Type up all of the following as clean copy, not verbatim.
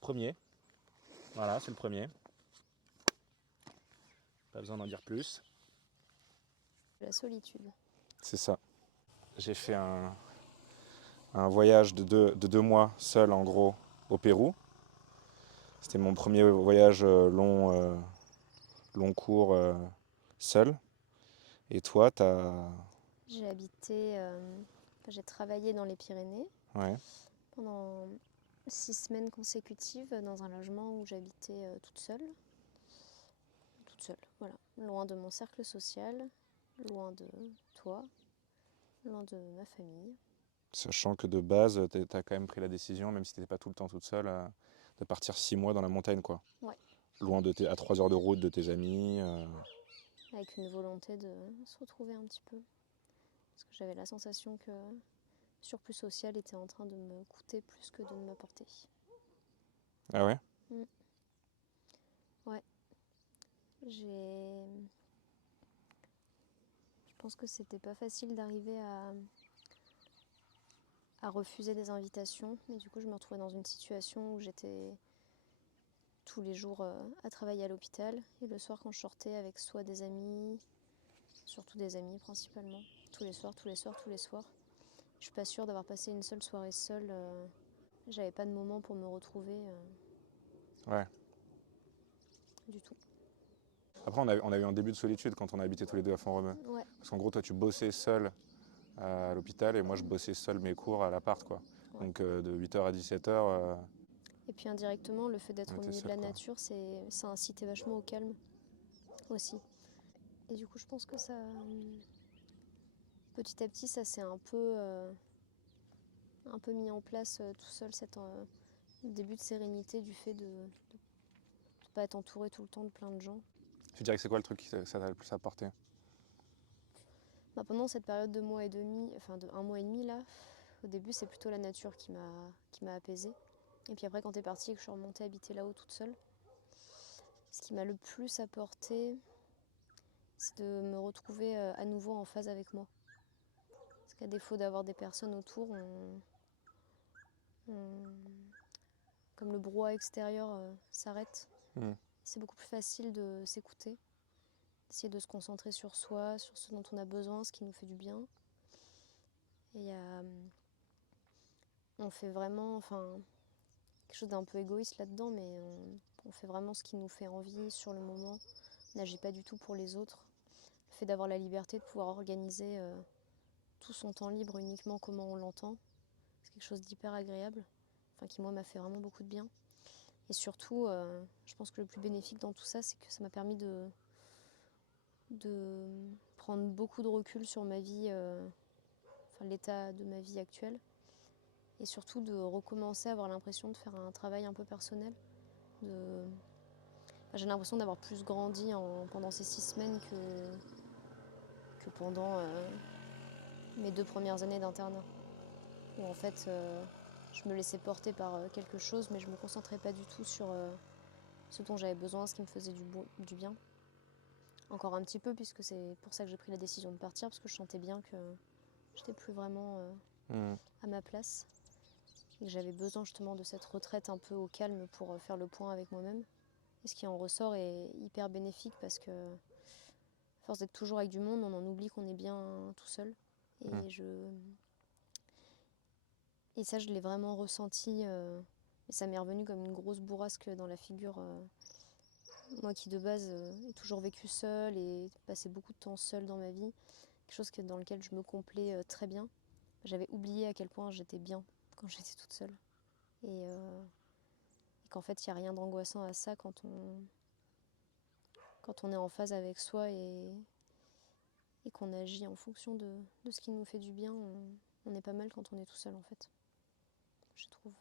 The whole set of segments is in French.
premier. Voilà, c'est le premier. Pas besoin d'en dire plus. La solitude. C'est ça. J'ai fait un voyage de 2 mois seul en gros au Pérou. C'était mon premier voyage long cours seul. Et toi, J'ai travaillé dans les Pyrénées Ouais. pendant 6 semaines consécutives dans un logement où j'habitais toute seule. Toute seule, voilà. Loin de mon cercle social, loin de toi, loin de ma famille. Sachant que de base, t'as quand même pris la décision, même si t'étais pas tout le temps toute seule, de partir 6 mois dans la montagne, quoi. Ouais, Loin à 3 heures de route de tes amis. avec une volonté de se retrouver un petit peu. Parce que j'avais la sensation que le surplus social était en train de me coûter plus que de m'apporter. Ah ouais? Mm. Ouais. Je pense que c'était pas facile d'arriver à refuser des invitations, mais du coup je me retrouvais dans une situation où j'étais tous les jours à travailler à l'hôpital et le soir quand je sortais avec soit des amis, surtout des amis principalement, tous les soirs. Je suis pas sûre d'avoir passé une seule soirée seule. J'avais pas de moment pour me retrouver Ouais. du tout. Après, on a eu un début de solitude quand on a habité tous les deux à Font-Romeu. Ouais, Parce qu'en gros, toi, tu bossais seul à l'hôpital et moi, je bossais seul mes cours à l'appart, quoi. ouais. Donc, de 8h à 17h, Et puis indirectement, le fait on d'être au était milieu de seul, la quoi. nature, ça incitait vachement au calme aussi. Et du coup, je pense que ça, petit à petit, ça s'est un peu mis en place tout seul, cet début de sérénité du fait de ne pas être entouré tout le temps de plein de gens. Tu dirais que c'est quoi le truc qui ça t'a le plus apporté? Bah, pendant cette période de mois et demi, enfin de 1 mois et demi là, au début c'est plutôt la nature qui m'a apaisée. Et puis après quand t'es partie et que je suis remontée habiter là-haut toute seule, ce qui m'a le plus apporté, c'est de me retrouver à nouveau en phase avec moi. Parce qu'à défaut d'avoir des personnes autour, comme le brouhaha extérieur s'arrête, Hmm. c'est beaucoup plus facile de s'écouter, d'essayer de se concentrer sur soi, sur ce dont on a besoin, ce qui nous fait du bien. Et on fait vraiment, enfin, quelque chose d'un peu égoïste là-dedans, mais on fait vraiment ce qui nous fait envie sur le moment. On n'agit pas du tout pour les autres. Le fait d'avoir la liberté de pouvoir organiser tout son temps libre uniquement comment on l'entend, c'est quelque chose d'hyper agréable, enfin qui moi m'a fait vraiment beaucoup de bien. Et surtout, je pense que le plus bénéfique dans tout ça, c'est que ça m'a permis de prendre beaucoup de recul sur ma vie, enfin l'état de ma vie actuelle, et surtout de recommencer à avoir l'impression de faire un travail un peu personnel. J'ai l'impression d'avoir plus grandi pendant ces 6 semaines que pendant mes 2 premières années d'internat. Où en fait, je me laissais porter par quelque chose, mais je ne me concentrais pas du tout sur ce dont j'avais besoin, ce qui me faisait du bien. Encore un petit peu, puisque c'est pour ça que j'ai pris la décision de partir, parce que je sentais bien que j'étais plus vraiment à ma place. Et que j'avais besoin justement de cette retraite un peu au calme pour faire le point avec moi-même. Et ce qui en ressort est hyper bénéfique parce que, à force d'être toujours avec du monde, on en oublie qu'on est bien tout seul. Hmm. Et ça, je l'ai vraiment ressenti. Et ça m'est revenu comme une grosse bourrasque dans la figure. Moi qui de base ai toujours vécu seule et passé beaucoup de temps seule dans ma vie, quelque chose dans lequel je me complais très bien. J'avais oublié à quel point j'étais bien quand j'étais toute seule. Et qu'en fait, il n'y a rien d'angoissant à ça quand on est en phase avec soi et qu'on agit en fonction de ce qui nous fait du bien. On est pas mal quand on est tout seul en fait, je trouve.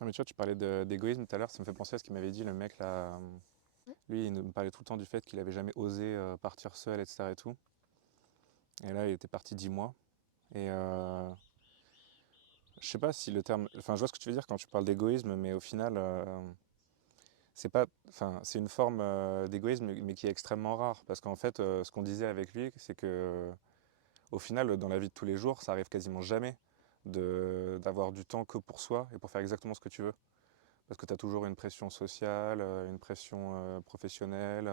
Ah, mais tu vois, tu parlais d'égoïsme tout à l'heure, ça me fait penser à ce qu'il m'avait dit le mec là. Ouais. Lui, il me parlait tout le temps du fait qu'il avait jamais osé partir seul, etc. et tout. Et là, il était parti 10 mois. Et je sais pas si le terme. Enfin, je vois ce que tu veux dire quand tu parles d'égoïsme, mais au final, c'est pas. Enfin, c'est une forme d'égoïsme, mais qui est extrêmement rare. Parce qu'en fait, ce qu'on disait avec lui, c'est que au final, dans la vie de tous les jours, ça arrive quasiment jamais d'avoir du temps que pour soi et pour faire exactement ce que tu veux. Parce que tu as toujours une pression sociale, une pression professionnelle.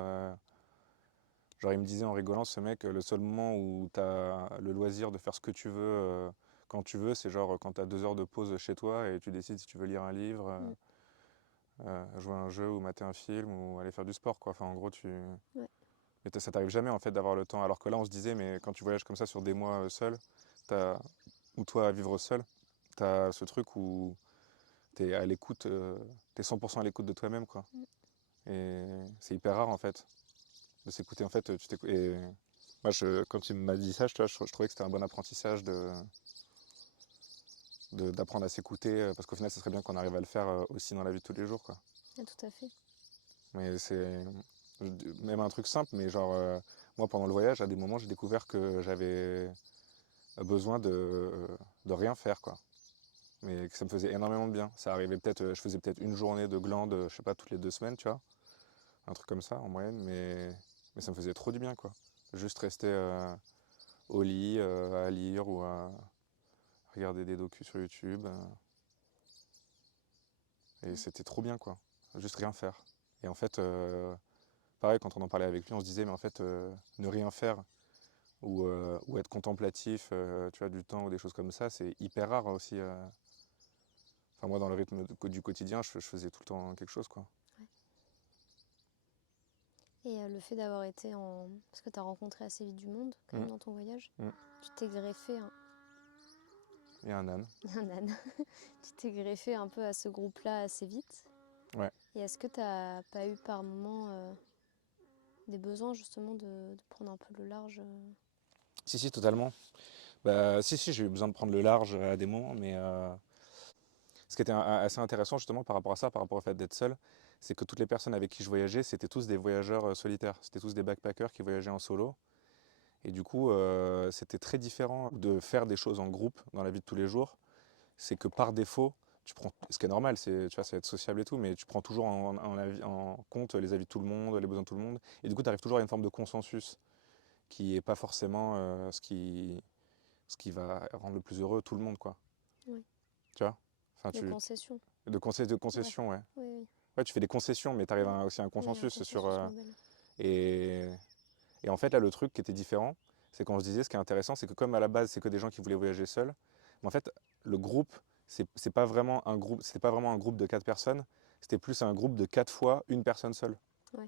Genre, il me disait en rigolant, ce mec, le seul moment où tu as le loisir de faire ce que tu veux quand tu veux, c'est genre quand tu as 2 heures de pause chez toi et tu décides si tu veux lire un livre, Mm. jouer à un jeu ou mater un film ou aller faire du sport, quoi. Enfin, en gros, Ouais. mais ça t'arrive jamais en fait d'avoir le temps. Alors que là, on se disait, mais quand tu voyages comme ça sur des mois seul, ou toi à vivre seul, tu as ce truc où tu es à l'écoute, tu es 100% à l'écoute de toi-même, quoi. Mm. Et c'est hyper rare en fait de s'écouter. En fait, et moi, quand tu m'as dit ça, je trouvais que c'était un bon apprentissage d'apprendre à s'écouter, parce qu'au final, ce serait bien qu'on arrive à le faire aussi dans la vie de tous les jours, quoi. Ah, tout à fait. Mais c'est même un truc simple, mais genre, moi, pendant le voyage, à des moments, j'ai découvert que j'avais besoin de rien faire, quoi. Mais que ça me faisait énormément de bien. Ça arrivait peut-être, je faisais peut-être une journée de glande, je sais pas, toutes les 2 semaines, tu vois. Un truc comme ça, en moyenne, mais ça me faisait trop du bien, quoi. Juste rester au lit, à lire ou à regarder des docus sur YouTube. Et Mm. c'était trop bien, quoi. Juste rien faire. Et en fait, pareil, quand on en parlait avec lui, on se disait, mais en fait, ne rien faire ou être contemplatif, tu vois, du temps ou des choses comme ça, c'est hyper rare aussi. Enfin, moi, dans le rythme du quotidien, je faisais tout le temps quelque chose, quoi. Ouais. Et le fait d'avoir été en... Parce que tu as rencontré assez vite du monde, quand Mm, même, dans ton voyage. mm. Tu t'es greffé, Et un âne. un âne. Tu t'es greffé un peu à ce groupe-là assez vite. Ouais. Et est-ce que tu n'as pas eu par moment des besoins, justement, de prendre un peu le large Si, si, totalement. Bah, si, j'ai eu besoin de prendre le large à des moments, mais ce qui était assez intéressant justement par rapport à ça, par rapport au fait d'être seul, c'est que toutes les personnes avec qui je voyageais, c'était tous des voyageurs solitaires. C'était tous des backpackers qui voyageaient en solo. Et du coup, c'était très différent de faire des choses en groupe dans la vie de tous les jours. C'est que par défaut, tu prends, ce qui est normal, c'est, tu vois, c'est être sociable et tout, mais tu prends toujours en compte les avis de tout le monde, les besoins de tout le monde. Et du coup, tu arrives toujours à une forme de consensus qui n'est pas forcément ce qui va rendre le plus heureux tout le monde, quoi. Oui. Tu vois? Enfin, De concession. de Ouais. concession, ouais. Oui, oui. Ouais, tu fais des concessions, mais tu arrives Ouais. aussi à un Oui, un consensus sur. consensus global. Et, et en fait, là, le truc qui était différent, c'est quand je disais, ce qui est intéressant, c'est que comme à la base, c'est que des gens qui voulaient voyager seuls, mais en fait, le groupe, c'est pas vraiment un groupe, c'était pas vraiment un groupe de 4 personnes, c'était plus un groupe de 4 fois une personne seule. Ouais.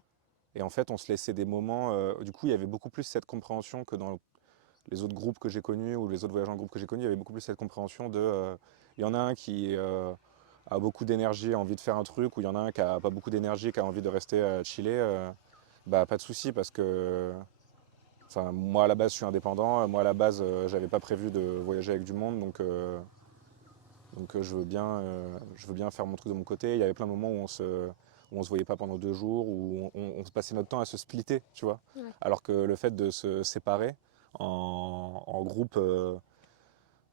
Et en fait, on se laissait des moments. Du coup, il y avait beaucoup plus cette compréhension que dans les autres groupes que j'ai connus ou les autres voyages en groupe que j'ai connus, il y avait beaucoup plus cette compréhension de. Il y en a un qui a beaucoup d'énergie, a envie de faire un truc, ou il y en a un qui a pas beaucoup d'énergie, qui a envie de rester chiller. Bah, pas de souci parce que. Enfin, moi à la base je suis indépendant, moi à la base j'avais pas prévu de voyager avec du monde, donc je veux bien faire mon truc de mon côté. Il y avait plein de moments où on se voyait pas pendant 2 jours, où on se passait notre temps à se splitter, tu vois. Ouais. Alors que le fait de se séparer en groupe,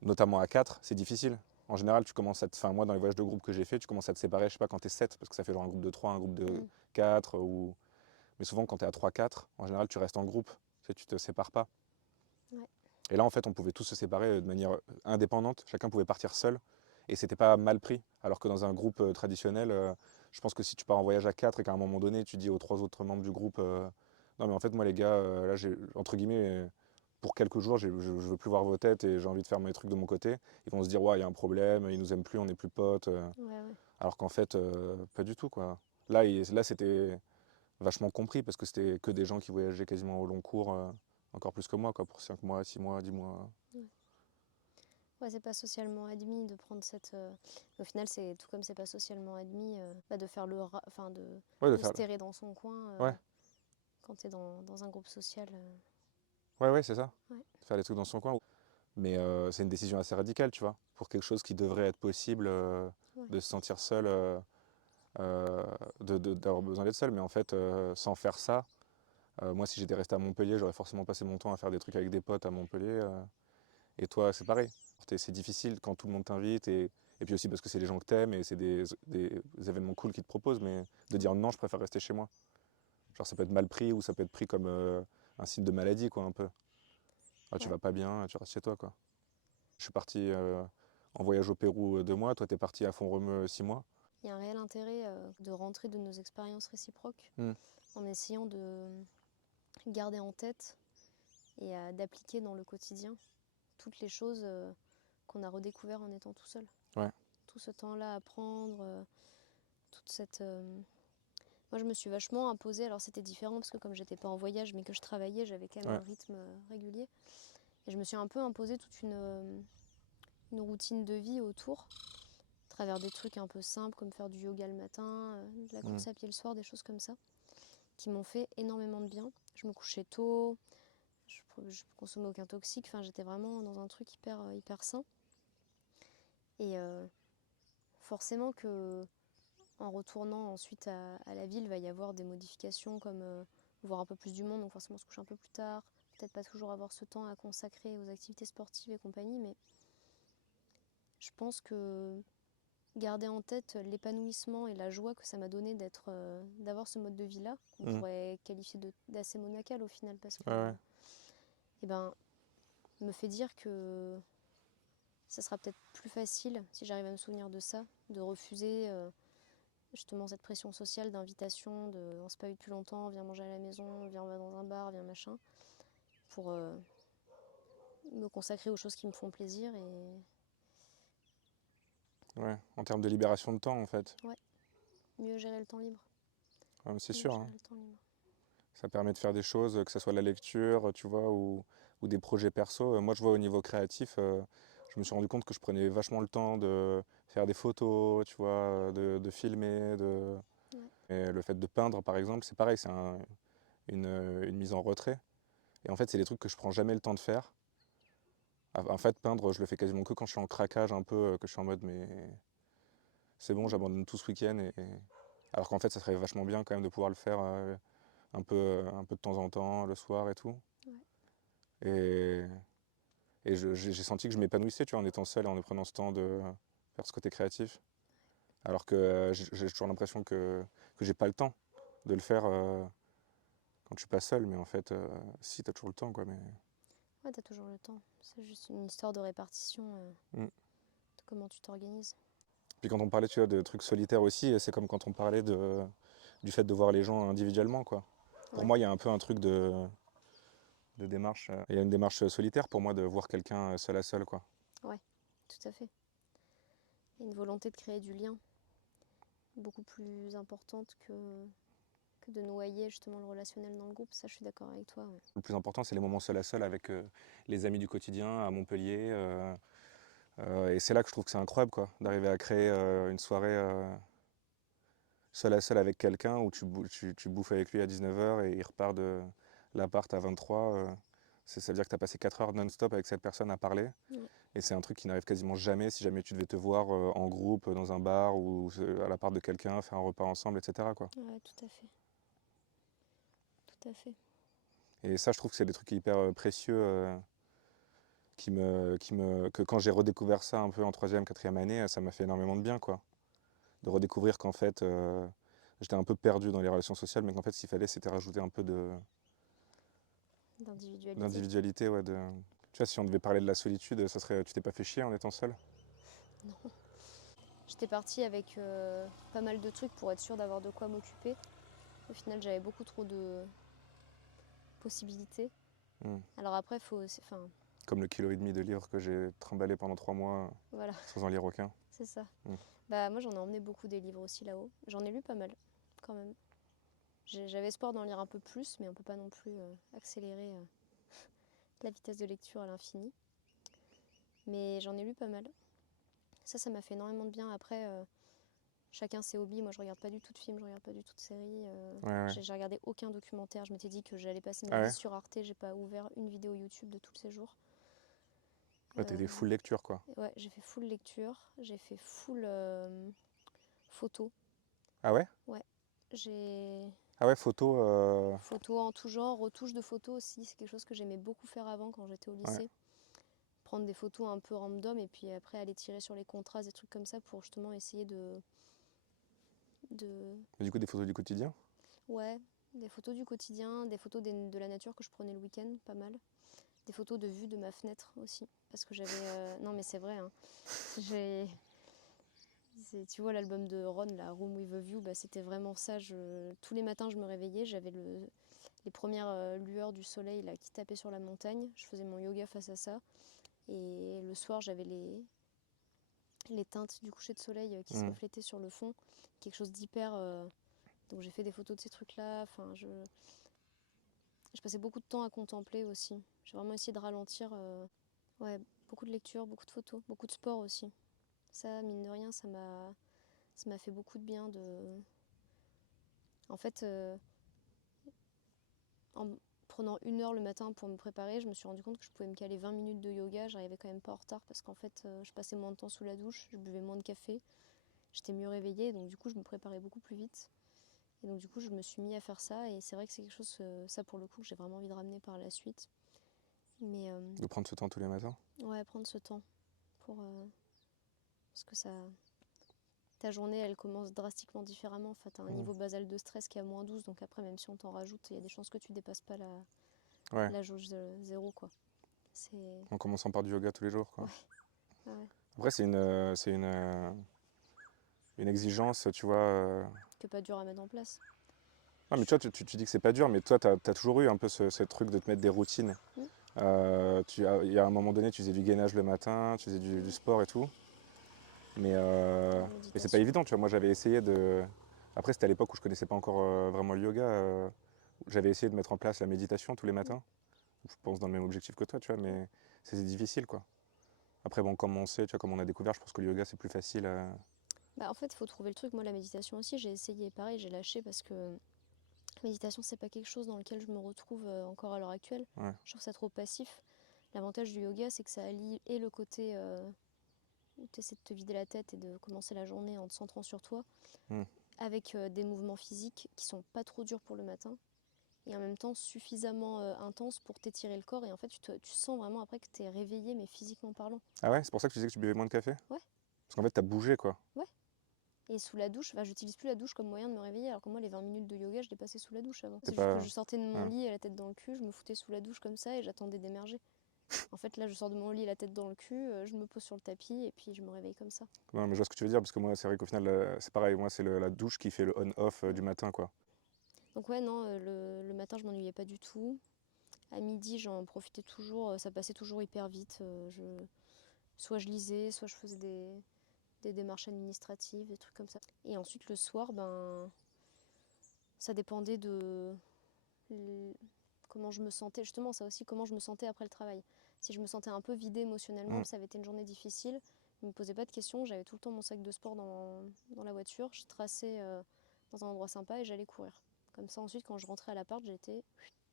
notamment à 4, c'est difficile. En général, tu commences enfin moi dans les voyages de groupe que j'ai fait, tu commences à te séparer, je sais pas, quand t'es 7, parce que ça fait genre un groupe de 3, un groupe de Mm. 4, mais souvent quand t'es à 3, 4, en général tu restes en groupe, tu te sépares pas. Ouais. Et là, en fait, on pouvait tous se séparer de manière indépendante. Chacun pouvait partir seul. Et c'était pas mal pris. Alors que dans un groupe traditionnel, je pense que si tu pars en voyage à 4 et qu'à un moment donné, tu dis aux 3 autres membres du groupe, non mais en fait, moi les gars, là, entre guillemets, pour quelques jours, je veux plus voir vos têtes et j'ai envie de faire mes trucs de mon côté. Ils vont se dire, ouais, il y a un problème, ils nous aiment plus, on n'est plus potes. Ouais, ouais. Alors qu'en fait, pas du tout, quoi. Là c'était vachement compris parce que c'était que des gens qui voyageaient quasiment au long cours, encore plus que moi, quoi, pour 5 mois, 6 mois, 10 mois. Ouais. Ouais, c'est pas socialement admis de prendre cette. Au final, c'est tout comme c'est pas socialement admis de faire enfin Ouais, de de se faire. terrer dans son coin Ouais, quand t'es dans un groupe social. ouais, c'est ça. Ouais. Faire des trucs dans son coin. Mais c'est une décision assez radicale, tu vois, pour quelque chose qui devrait être possible, Ouais. de se sentir seul, euh, d'avoir besoin d'être seul. Mais en fait, sans faire ça, moi, si j'étais resté à Montpellier, j'aurais forcément passé mon temps à faire des trucs avec des potes à Montpellier. Et toi, c'est pareil. C'est difficile quand tout le monde t'invite, et puis aussi parce que c'est les gens que t'aimes et c'est des événements cool qui te proposent, mais de Ouais. dire non, je préfère rester chez moi. Genre, ça peut être mal pris ou ça peut être pris comme un signe de maladie, quoi, un peu. Ah, tu Ouais. vas pas bien, tu restes chez toi, quoi. Je suis parti en voyage au Pérou 2 mois, toi t'es parti à Font-Romeu 6 mois. Il y a un réel intérêt de rentrer de nos expériences réciproques Mm. en essayant de garder en tête et d'appliquer dans le quotidien toutes les choses qu'on a redécouvert en étant tout seul. Ouais. Tout ce temps-là à prendre, toute cette... Moi, je me suis vachement imposée. Alors, c'était différent parce que comme j'étais pas en voyage, mais que je travaillais, j'avais quand même un rythme régulier. Et je me suis un peu imposée toute une routine de vie autour, à travers des trucs un peu simples comme faire du yoga le matin, de la course à pied le soir, des choses comme ça, qui m'ont fait énormément de bien. Je me couchais tôt, je consommais aucun toxique. Enfin, j'étais vraiment dans un truc hyper sain. Et forcément que en retournant ensuite à la ville, il va y avoir des modifications comme voir un peu plus du monde, donc forcément se coucher un peu plus tard, peut-être pas toujours avoir ce temps à consacrer aux activités sportives et compagnie, mais je pense que garder en tête l'épanouissement et la joie que ça m'a donné d'avoir ce mode de vie-là, qu'on pourrait qualifier d'assez monacal au final, parce que eh ben, me fait dire que ça sera peut-être plus facile, si j'arrive à me souvenir de ça, de refuser justement cette pression sociale d'invitation, on s'est pas vu depuis longtemps, viens manger à la maison, viens on va dans un bar, viens machin, pour me consacrer aux choses qui me font plaisir et Ouais, en termes de libération de temps en fait. ouais, mieux gérer le temps libre. Ouais, mais c'est Mieux sûr, gérer hein. le temps libre. Ça permet de faire des choses, que ce soit la lecture, tu vois, ou des projets perso. Moi, je vois au niveau créatif, je me suis rendu compte que je prenais vachement le temps de faire des photos, tu vois, de filmer. Ouais. Et le fait de peindre, par exemple, c'est pareil, c'est une mise en retrait. Et en fait, c'est des trucs que je prends jamais le temps de faire. En fait, peindre, je le fais quasiment que quand je suis en craquage un peu, que je suis en mode, mais c'est bon, j'abandonne tout ce week-end. Alors qu'en fait, ça serait vachement bien quand même de pouvoir le faire un peu de temps en temps, le soir et tout. Ouais. Et j'ai senti que je m'épanouissais, tu vois, en étant seul et en prenant ce temps de faire ce côté créatif. Alors que j'ai toujours l'impression que j'ai pas le temps de le faire quand je suis pas seul. Mais en fait, si, t'as toujours le temps, quoi. Mais... Ouais, t'as toujours le temps. C'est juste une histoire de répartition de comment tu t'organises. Puis quand on parlait, tu vois, de trucs solitaires aussi, c'est comme quand on parlait du fait de voir les gens individuellement, quoi. Pour moi, il y a un peu un truc de démarche. Il y a une démarche solitaire pour moi de voir quelqu'un seul à seul, quoi. Ouais, tout à fait. Il y a une volonté de créer du lien beaucoup plus importante que de noyer justement le relationnel dans le groupe. Ça, je suis d'accord avec toi. Ouais. Le plus important, c'est les moments seul à seul avec les amis du quotidien à Montpellier. Et c'est là que je trouve que c'est incroyable, quoi, d'arriver à créer une soirée seul à seul avec quelqu'un où tu bouffes avec lui à 19h et il repart de l'appart à 23h. Ça veut dire que tu as passé 4 heures non-stop avec cette personne à parler. Ouais. Et c'est un truc qui n'arrive quasiment jamais si jamais tu devais te voir en groupe dans un bar ou à l'appart de quelqu'un, faire un repas ensemble, etc., quoi. Ouais, tout à fait. Tout à fait. Et ça, je trouve que c'est des trucs hyper précieux que quand j'ai redécouvert ça un peu en troisième, quatrième année, ça m'a fait énormément de bien, quoi. De redécouvrir qu'en fait, j'étais un peu perdu dans les relations sociales, mais qu'en fait, ce qu'il fallait, c'était rajouter un peu D'individualité. d'individualité. Ouais, tu vois, si on devait parler de la solitude, ça serait, tu t'es pas fait chier en étant seul? Non. J'étais partie avec pas mal de trucs pour être sûre d'avoir de quoi m'occuper. Au final, j'avais beaucoup trop de possibilités. Alors après, il faut aussi... Enfin, Comme le kilo et demi de livres que j'ai trimballé pendant 3 mois voilà, sans en lire aucun. c'est ça. Bah, moi, j'en ai emmené beaucoup des livres aussi là-haut. J'en ai lu pas mal, quand même. J'avais espoir d'en lire un peu plus, mais on peut pas non plus accélérer la vitesse de lecture à l'infini. Mais j'en ai lu pas mal. Ça m'a fait énormément de bien. Après, chacun ses hobbies. Moi, je regarde pas du tout de films, je regarde pas du tout de séries. Ouais. J'ai regardé aucun documentaire. Je m'étais dit que j'allais passer ma Ah vie ouais. sur Arte. J'ai pas ouvert une vidéo YouTube de tous ces jours. Ouais, t'as des full lecture, quoi. Ouais, j'ai fait full lecture. J'ai fait full photo. Ah ouais? Ouais, j'ai... Ah ouais, photo. Photos en tout genre, retouches de photos aussi, c'est quelque chose que j'aimais beaucoup faire avant quand j'étais au Ouais. lycée. Prendre des photos un peu random et puis après aller tirer sur les contrastes, des trucs comme ça pour justement essayer de... Mais du coup, des photos du quotidien? Ouais, des photos du quotidien, des photos de la nature que je prenais le week-end, pas mal. des photos de vue de ma fenêtre aussi. Parce que j'avais... Non mais c'est vrai, hein. J'ai... Tu vois l'album de Ron, la Room with a View, bah, c'était vraiment ça. Tous les matins je me réveillais, j'avais les premières lueurs du soleil là, qui tapaient sur la montagne. Je faisais mon yoga face à ça. Et le soir j'avais les teintes du coucher de soleil qui se reflétaient sur le fond. Quelque chose d'hyper... Donc j'ai fait des photos de ces trucs-là. Enfin, je passais beaucoup de temps à contempler aussi. J'ai vraiment essayé de ralentir. Ouais, beaucoup de lectures, beaucoup de photos, beaucoup de sport aussi. Ça, mine de rien, ça m'a fait beaucoup de bien En fait, en prenant 1 heure le matin pour me préparer, je me suis rendu compte que je pouvais me caler 20 minutes de yoga. J'arrivais quand même pas en retard parce qu'en fait, je passais moins de temps sous la douche, je buvais moins de café, j'étais mieux réveillée, donc du coup, je me préparais beaucoup plus vite. Et donc du coup, je me suis mis à faire ça et c'est vrai que c'est quelque chose, ça pour le coup, que j'ai vraiment envie de ramener par la suite. Mais De prendre ce temps tous les matins. ouais, prendre ce temps pour parce que ta journée, elle commence drastiquement différemment. Enfin, tu as un niveau basal de stress qui est à -12, donc après, même si on t'en rajoute, il y a des chances que tu dépasses pas Ouais, la jauge 0, quoi. en commençant par du yoga tous les jours, quoi. Ouais, ouais. Après, une exigence, tu vois. Que pas dur à mettre en place. Ah, mais tu vois, tu dis que c'est pas dur, mais toi, tu as toujours eu un peu ce truc de te mettre des routines. Mm. Il y a un moment donné, tu faisais du gainage le matin, tu faisais du sport et tout. La Mais c'est pas méditation. évident, tu vois. Moi, j'avais essayé de. Après, c'était à l'époque où je connaissais pas encore vraiment le yoga. J'avais essayé de mettre en place la méditation tous les Mm. matins. Je pense dans le même objectif que toi, tu vois, mais c'est difficile, quoi. Après, bon, comme on sait, tu vois, comme on a découvert, je pense que le yoga, c'est plus facile. Bah, en fait, il faut trouver le truc. Moi, la méditation aussi, j'ai essayé. Pareil, j'ai lâché parce que la méditation, c'est pas quelque chose dans lequel je me retrouve encore à l'heure actuelle. Ouais. Je trouve ça trop passif. L'avantage du yoga, c'est que ça allie et le côté où tu essaies de te vider la tête et de commencer la journée en te centrant sur toi, Mm. avec des mouvements physiques qui sont pas trop durs pour le matin, et en même temps suffisamment intenses pour t'étirer le corps. Et en fait, tu sens vraiment après que tu es réveillé, mais physiquement parlant. Ah ouais, c'est pour ça que tu disais que tu buvais moins de café? Ouais, Parce qu'en fait, t'as bougé, quoi. ouais. Et sous la douche, enfin, j'utilise plus la douche comme moyen de me réveiller, alors que moi, les 20 minutes de yoga, je les passais sous la douche avant. C'est C'est juste que pas. je sortais de mon Ouais. lit à la tête dans le cul, je me foutais sous la douche comme ça et j'attendais d'émerger. En fait, là, je sors de mon lit la tête dans le cul, je me pose sur le tapis et puis je me réveille comme ça. Non, mais je vois ce que tu veux dire, parce que moi, c'est vrai qu'au final, c'est pareil. Moi, c'est la douche qui fait le on-off Mm. du matin, quoi. Donc ouais, non, le matin, je m'ennuyais pas du tout. À midi, j'en profitais toujours, ça passait toujours hyper vite. Soit je lisais, soit je faisais des démarches administratives, des trucs comme ça. Et ensuite, le soir, ben, ça dépendait de comment je me sentais. Justement, ça aussi, comment je me sentais après le travail. Si je me sentais un peu vidée émotionnellement, Mm. ça avait été une journée difficile, je ne me posais pas de questions, j'avais tout le temps mon sac de sport dans la voiture, je traçais dans un endroit sympa et j'allais courir. Comme ça, ensuite, quand je rentrais à l'appart, j'étais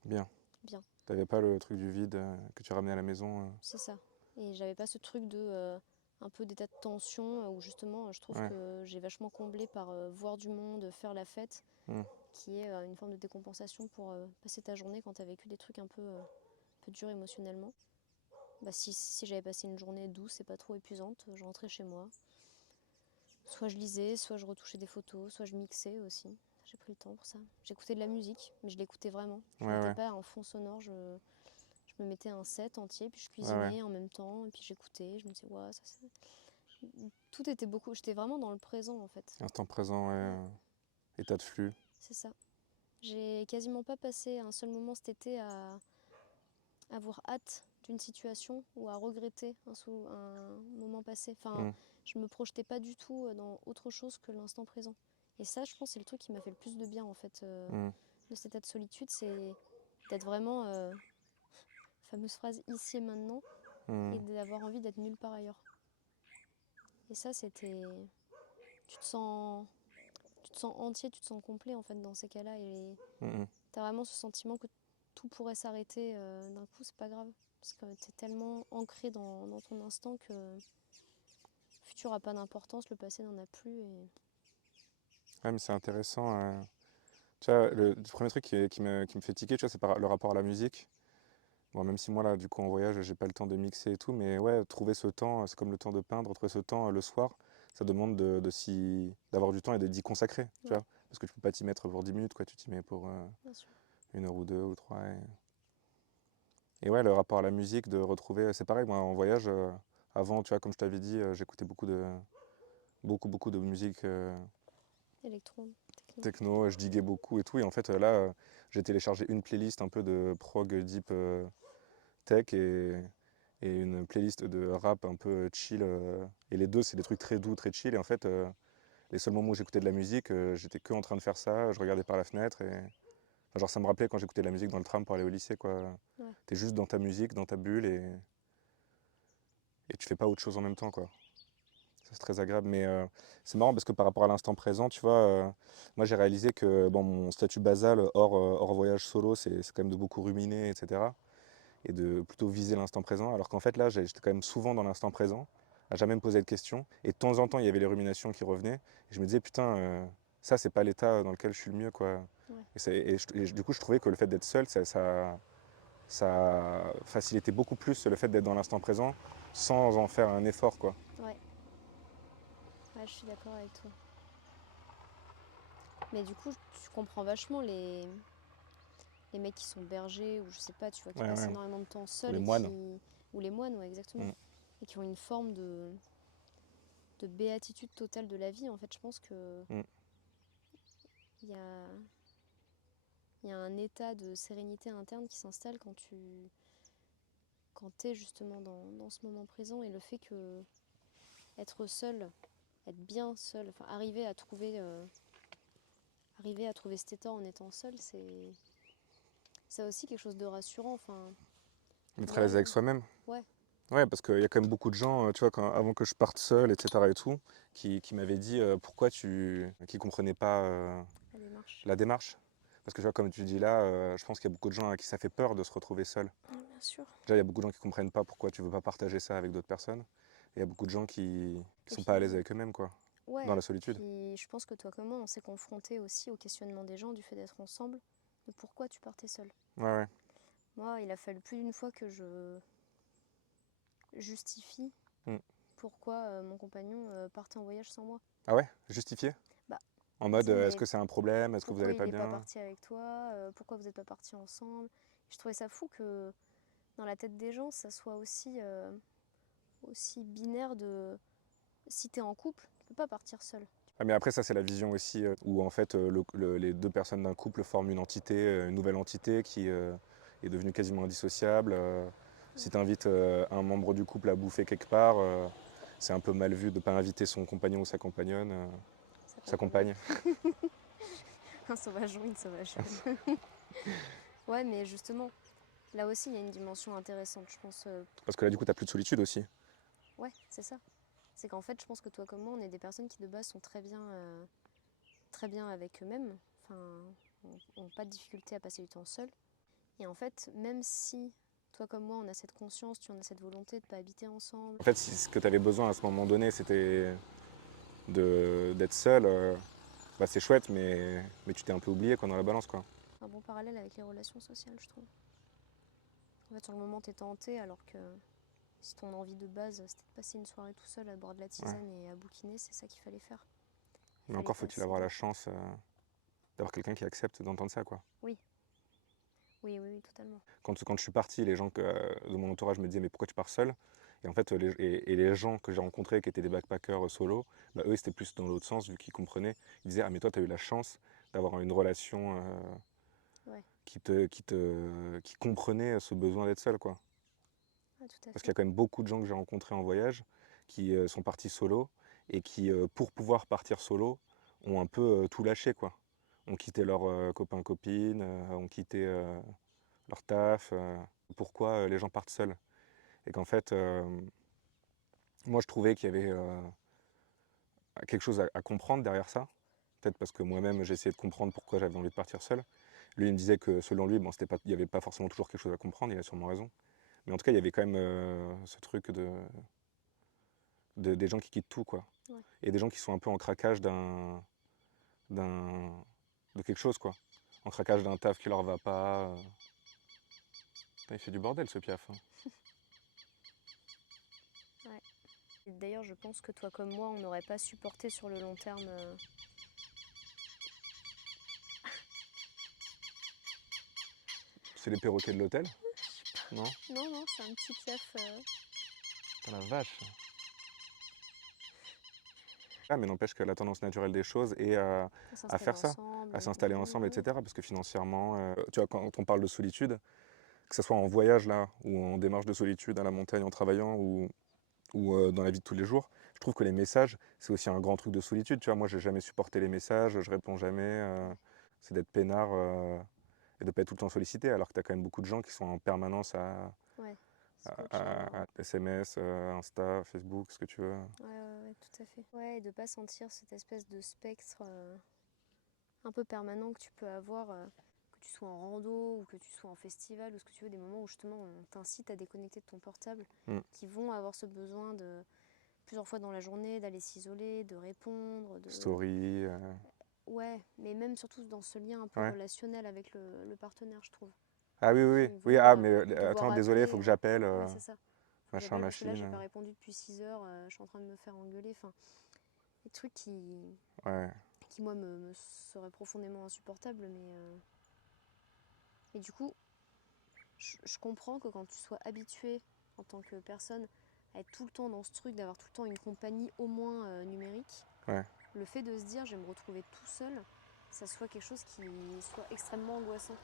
Bien. bien. T'avais pas le truc du vide que tu ramenais à la maison. C'est ça. Et j'avais pas ce truc de un peu d'état de tension où justement je trouve Ouais. que j'ai vachement comblé par voir du monde, faire la fête, Mm. qui est une forme de décompensation pour passer ta journée quand tu as vécu des trucs un peu durs émotionnellement. Bah, si j'avais passé une journée douce et pas trop épuisante, je rentrais chez moi. Soit je lisais, soit je retouchais des photos, soit je mixais aussi. J'ai pris le temps pour ça. J'écoutais de la musique, mais je l'écoutais vraiment. Je Ouais, mettais ouais. pas en fond sonore, je me mettais un set entier, puis je Ouais, ouais. cuisinais en même temps, et puis j'écoutais. Je me disais, ouais, ça c'est. Tout était beaucoup. J'étais vraiment dans le présent en fait. Instant présent, ouais. Ouais, État de flux. c'est ça. J'ai quasiment pas passé un seul moment cet été à avoir hâte d'une situation ou à regretter un moment passé. Enfin, Mm. je me projetais pas du tout dans autre chose que l'instant présent. Et ça, je pense, c'est le truc qui m'a fait le plus de bien en fait Mm. de cet état de solitude, c'est d'être vraiment, fameuse phrase ici et maintenant, Mm. et d'avoir envie d'être nulle part ailleurs. Et ça, c'était, tu te sens, tu te sens entier, tu te sens complet en fait dans ces cas-là, et Mm. t'as vraiment ce sentiment que tout pourrait s'arrêter d'un coup, c'est pas grave. Parce que t'es tellement ancré dans ton instant que le futur a pas d'importance, le passé n'en a plus. Et... Ouais, mais c'est intéressant. Tu vois, le premier truc qui me fait tiquer, tu vois, c'est le rapport à la musique. Bon, même si moi, là, du coup, en voyage, j'ai pas le temps de mixer et tout, mais ouais, trouver ce temps, c'est comme le temps de peindre, trouver ce temps le soir, ça demande d'avoir du temps et d'y consacrer, tu Ouais, vois. Parce que tu peux pas t'y mettre pour 10 minutes, quoi, tu t'y mets pour bien sûr. 1 heure ou deux ou trois. Et ouais, le rapport à la musique, de retrouver, c'est pareil, moi en voyage, avant, tu vois, comme je t'avais dit, j'écoutais beaucoup de musique Électron, techno. techno, je diguais beaucoup et tout. Et en fait, là, j'ai téléchargé une playlist un peu de prog deep tech et une playlist de rap un peu chill. Et les deux, c'est des trucs très doux, très chill. Et en fait, les seuls moments où j'écoutais de la musique, j'étais que en train de faire ça, je regardais par la fenêtre. Et enfin, genre, ça me rappelait quand j'écoutais de la musique dans le tram pour aller au lycée, quoi. Ouais. T'es juste dans ta musique, dans ta bulle et tu fais pas autre chose en même temps, quoi. Ça, c'est très agréable. Mais c'est marrant parce que par rapport à l'instant présent, tu vois, moi j'ai réalisé que bon, mon statut basal hors voyage solo, c'est quand même de beaucoup ruminer, etc. Et de plutôt viser l'instant présent. Alors qu'en fait, là, j'étais quand même souvent dans l'instant présent, à jamais me poser de questions. Et de temps en temps, il y avait les ruminations qui revenaient. Et je me disais, putain, ça, c'est pas l'état dans lequel je suis le mieux, quoi. Ouais. Du coup, je trouvais que le fait d'être seul, ça facilitait beaucoup plus le fait d'être dans l'instant présent sans en faire un effort, quoi. Ouais. Ouais, je suis d'accord avec toi. Mais du coup, tu comprends vachement les mecs qui sont bergers ou je sais pas, tu vois, qui Ouais, passent ouais. énormément de temps Ou seuls les et moines. qui. Ou les moines, ouais, exactement. Mm. Et qui ont une forme de béatitude totale de la vie. En fait, je pense que Mm. il y a, il y a un état de sérénité interne qui s'installe quand t'es justement dans ce moment présent. Et le fait que être seul, être bien seul, enfin arriver à trouver cet état en étant seul, c'est aussi quelque chose de rassurant. Enfin, Être à moi, l'aise avec soi-même. ouais, Ouais, parce qu'il y a quand même beaucoup de gens, tu vois, avant que je parte seul, etc. et tout, qui m'avaient dit pourquoi qui comprenaient pas la démarche. la démarche. Parce que tu vois, comme tu dis là, je pense qu'il y a beaucoup de gens à qui ça fait peur de se retrouver seul. Bien sûr. Déjà, il y a beaucoup de gens qui comprennent pas pourquoi tu veux pas partager ça avec d'autres personnes. Et il y a beaucoup de gens qui Et sont pas à l'aise puis, avec eux-mêmes, quoi, dans ouais, la solitude. puis je pense que toi comme moi, on s'est confronté aussi au questionnement des gens du fait d'être ensemble, de pourquoi tu partais seul. Ouais, ouais. Moi, il a fallu plus d'une fois que je justifie Mm. pourquoi mon compagnon partait en voyage sans moi. Ah ouais, justifié. Bah, En mode, disons, est-ce mais que c'est un problème? Est-ce que vous pourquoi allez il pas n'est pas bien? parti avec toi, pourquoi vous n'êtes pas partis ensemble. Je trouvais ça fou que dans la tête des gens, ça soit aussi binaire de si t'es en couple, tu peux pas partir seul. Ah, mais après, ça, c'est la vision aussi où en fait les deux personnes d'un couple forment une entité, une nouvelle entité qui est devenue quasiment indissociable. Si tu invites un membre du couple à bouffer quelque part, c'est un peu mal vu de ne pas inviter son compagnon ou sa compagnonne, Ça sa compagne. compagne. Un sauvageon, une sauvageonne. Ouais, mais justement, là aussi, il y a une dimension intéressante, je pense. Parce que là, du coup, tu n'as plus de solitude aussi. Ouais, c'est ça. C'est qu'en fait, je pense que toi comme moi, on est des personnes qui de base sont très bien avec eux-mêmes. Enfin, n'ont pas de difficulté à passer du temps seul. Et en fait, même si toi comme moi, on a cette conscience, tu en as cette volonté de pas habiter ensemble. En fait, si ce que tu avais besoin à ce moment donné, c'était d'être seul, bah, c'est chouette, mais tu t'es un peu oublié quoi, dans la balance, quoi. Un bon parallèle avec les relations sociales, je trouve. En fait, sur le moment, t'es tenté, alors que si ton envie de base, c'était de passer une soirée tout seul à boire de la Ouais. tisane et à bouquiner, c'est ça qu'il fallait faire. Mais Fallait encore pas faut-il avoir la céder. chance d'avoir quelqu'un qui accepte d'entendre ça, quoi. Oui, oui, totalement. Quand je suis parti, les gens de mon entourage me disaient mais pourquoi tu pars seul? Et en fait, les gens que j'ai rencontrés qui étaient des backpackers solo, bah, eux c'était plus dans l'autre sens vu qu'ils comprenaient. Ils disaient ah mais toi tu as eu la chance d'avoir une relation Ouais, qui comprenait ce besoin d'être seul, quoi. ah, tout à Parce qu'il y fait. a quand même beaucoup de gens que j'ai rencontrés en voyage qui sont partis solo et qui, pour pouvoir partir solo, ont un peu tout lâché, quoi. Ont quitté leurs copains, copines, ont quitté leur taf. Pourquoi les gens partent seuls? Et qu'en fait, moi je trouvais qu'il y avait quelque chose à comprendre derrière ça. Peut-être parce que moi-même j'ai essayé de comprendre pourquoi j'avais envie de partir seul. Lui il me disait que selon lui, bon, il n'y avait pas forcément toujours quelque chose à comprendre, il a sûrement raison. Mais en tout cas, il y avait quand même ce truc des gens qui quittent tout, quoi. Ouais. Et des gens qui sont un peu en craquage d'un, de quelque chose, quoi. En craquage d'un taf qui leur va pas. Putain, il fait du bordel ce piaf, hein. Ouais. D'ailleurs, je pense que toi comme moi, on n'aurait pas supporté sur le long terme. C'est les perroquets de l'hôtel. Non? Non, non, c'est un petit piaf. Putain, la vache. Ah, mais n'empêche que la tendance naturelle des choses est À à s'installer faire ça, ensemble. à s'installer Oui, ensemble, oui. etc. Parce que financièrement, tu vois, quand on parle de solitude, que ce soit en voyage là, ou en démarche de solitude à la montagne en travaillant, ou dans la vie de tous les jours, je trouve que les messages, c'est aussi un grand truc de solitude. Tu vois, moi, j'ai jamais supporté les messages, je réponds jamais. C'est d'être peinard et de pas être tout le temps sollicité, alors que tu as quand même beaucoup de gens qui sont en permanence Ouais, à SMS, Insta, Facebook, ce que tu veux. ouais, tout à fait. Ouais, et de pas sentir cette espèce de spectre un peu permanent que tu peux avoir, que tu sois en rando ou que tu sois en festival ou ce que tu veux, des moments où justement on t'incite à déconnecter de ton portable, Mm. qui vont avoir ce besoin de plusieurs fois dans la journée d'aller s'isoler, de répondre, de... Story. Ouais, mais même surtout dans ce lien un peu Ouais. relationnel avec le partenaire, je trouve. Ah oui, oui, oui. Qui Oui, vont ah, mais devoir attends, désolé, il appeler. faut que j'appelle, Ouais, c'est ça. Faut que machin, j'appelle parce que là, machine. j'ai pas répondu depuis 6 heures, je suis en train de me faire engueuler. Enfin, des trucs Ouais. qui moi, me seraient profondément insupportables. Mais du coup, je comprends que quand tu sois habitué en tant que personne à être tout le temps dans ce truc, d'avoir tout le temps une compagnie au moins numérique, Ouais. le fait de se dire je vais me retrouver tout seul, ça soit quelque chose qui soit extrêmement angoissant.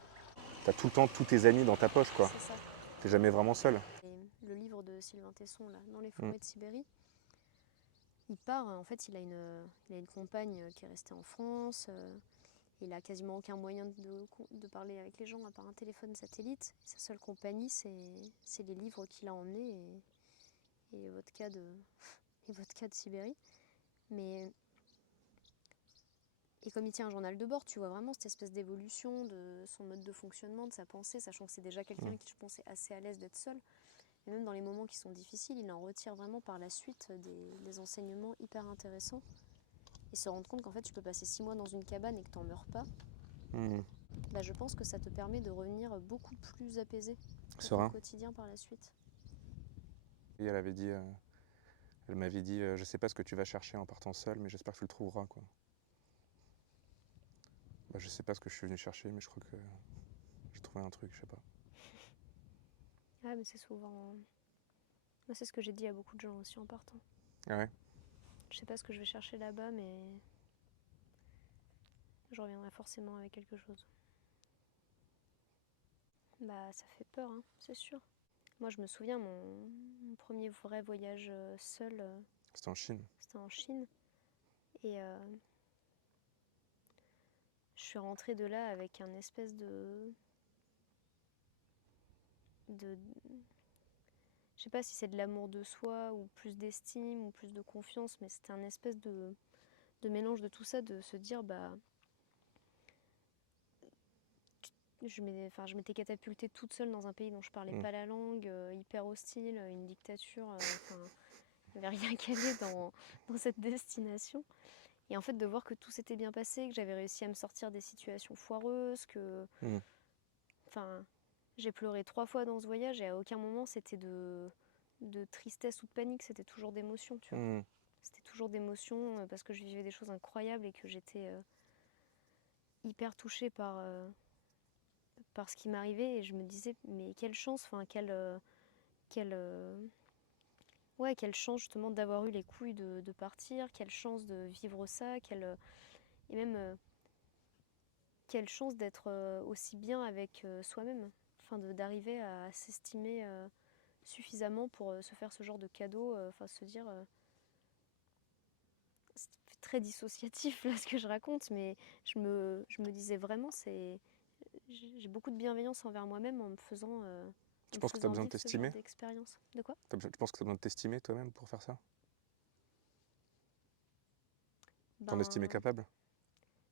T'as tout le temps tous tes amis dans ta poche, quoi. C'est ça. T'es jamais vraiment seul. Et le livre de Sylvain Tesson, là, Dans les Mm. forêts de Sibérie, il part, en fait, il a une compagne qui est restée en France. Il a quasiment aucun moyen de parler avec les gens à part un téléphone satellite. Sa seule compagnie, c'est les livres qu'il a emmenés et vodka et vodka de Sibérie. Et comme il tient un journal de bord, tu vois vraiment cette espèce d'évolution de son mode de fonctionnement, de sa pensée, sachant que c'est déjà quelqu'un Mm. qui, je pense, est assez à l'aise d'être seul. Et même dans les moments qui sont difficiles, il en retire vraiment par la suite des enseignements hyper intéressants. Et se rendre compte qu'en fait, tu peux passer 6 mois dans une cabane et que t'en meurs pas, Mm. bah, je pense que ça te permet de revenir beaucoup plus apaisé dans ton Serein. quotidien par la suite. Et elle avait dit, elle m'avait dit, je sais pas ce que tu vas chercher en partant seul, mais j'espère que tu le trouveras, quoi. Bah, je sais pas ce que je suis venu chercher, mais je crois que j'ai trouvé un truc, je sais pas. Ah, mais c'est souvent. Moi, c'est ce que j'ai dit à beaucoup de gens aussi en partant. Ah ouais. Je sais pas ce que je vais chercher là-bas, mais je reviendrai forcément avec quelque chose. Bah, ça fait peur, hein, c'est sûr. Moi, je me souviens, mon premier vrai voyage seul, C'était en Chine. c'était en Chine. Et je suis rentrée de là avec un espèce de. Je sais pas si c'est de l'amour de soi, ou plus d'estime, ou plus de confiance, mais c'était un espèce de mélange de tout ça, de se dire, bah. Je m'étais catapultée toute seule dans un pays dont je parlais Mm. pas la langue, hyper hostile, une dictature. Il n'y avait rien qui allait dans cette destination. Et en fait, de voir que tout s'était bien passé, que j'avais réussi à me sortir des situations foireuses, que. Mm. Enfin, j'ai pleuré 3 fois dans ce voyage et à aucun moment c'était de tristesse ou de panique, c'était toujours d'émotion, tu vois. Mm. C'était toujours d'émotion parce que je vivais des choses incroyables et que j'étais hyper touchée par ce qui m'arrivait et je me disais, mais quelle chance, enfin, quelle, ouais, quelle chance justement d'avoir eu les couilles de partir, quelle chance de vivre ça, et même quelle chance d'être aussi bien avec soi-même, enfin d'arriver à s'estimer suffisamment pour se faire ce genre de cadeau, enfin se dire, c'est très dissociatif là ce que je raconte, mais je me disais vraiment, j'ai beaucoup de bienveillance envers moi-même en Tu me penses que tu as faisant besoin de vivre ce genre t'estimer? d'expérience. De quoi? Tu penses que tu as besoin de t'estimer toi-même pour faire ça? T'en estimer Ben, capable?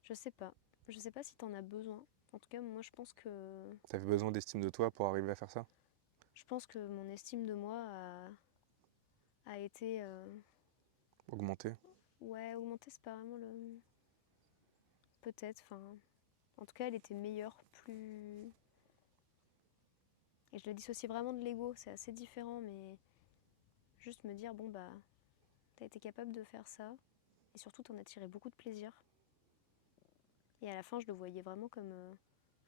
je sais pas. Je sais pas si t'en as besoin. En tout cas, moi, T'avais besoin d'estime de toi pour arriver à faire ça? je pense que mon estime de moi a été, Augmenter? ouais, augmentée, c'est pas vraiment le, peut-être. Enfin, en tout cas, elle était meilleure, plus. Et je le dissocie vraiment de l'ego. C'est assez différent, mais juste me dire bon bah, t'as été capable de faire ça, et surtout t'en as tiré beaucoup de plaisir. Et à la fin, je le voyais vraiment comme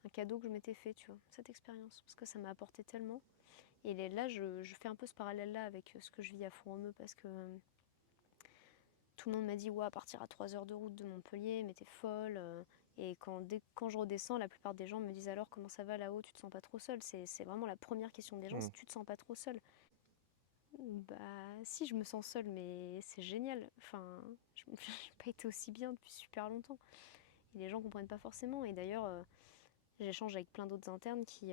un cadeau que je m'étais fait, tu vois, cette expérience, parce que ça m'a apporté tellement. Et là, je fais un peu ce parallèle-là avec ce que je vis à Font-Romeu, parce que tout le monde m'a dit, ouais, partir à 3 heures de route de Montpellier, mais t'es folle. Et quand je redescends, la plupart des gens me disent, alors comment ça va là-haut, tu te sens pas trop seule? C'est vraiment la première question des gens, Mm. c'est tu te sens pas trop seule? Bah si, je me sens seule, mais c'est génial. Enfin, je n'ai pas été aussi bien depuis super longtemps. Et les gens comprennent pas forcément. Et d'ailleurs, j'échange avec plein d'autres internes qui